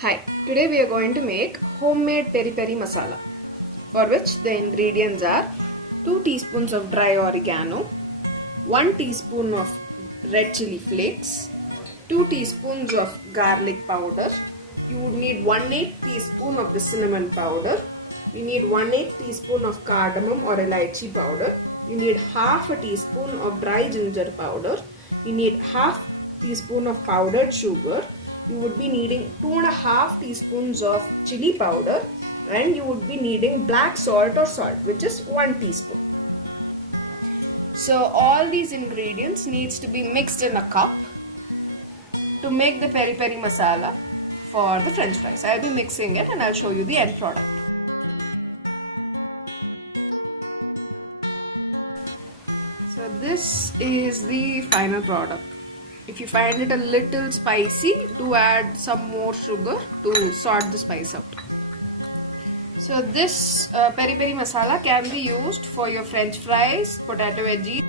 Hi, today we are going to make homemade peri peri masala, for which the ingredients are 2 teaspoons of dry oregano, 1 teaspoon of red chili flakes, 2 teaspoons of garlic powder. You would need 1/8 teaspoon of the cinnamon powder. You need 1/8 teaspoon of cardamom or elaichi powder. You need half a teaspoon of dry ginger powder. You need half teaspoon of powdered sugar. You would be needing 2.5 teaspoons of chili powder, and you would be needing black salt or salt, which is 1 teaspoon. So all these ingredients needs to be mixed in a cup to make the peri peri masala for the french fries. I'll be mixing it and I'll show you the end product. So this is the final product. If you find it a little spicy, do add some more sugar to sort the spice out. So this peri peri masala can be used for your french fries, potato veggies,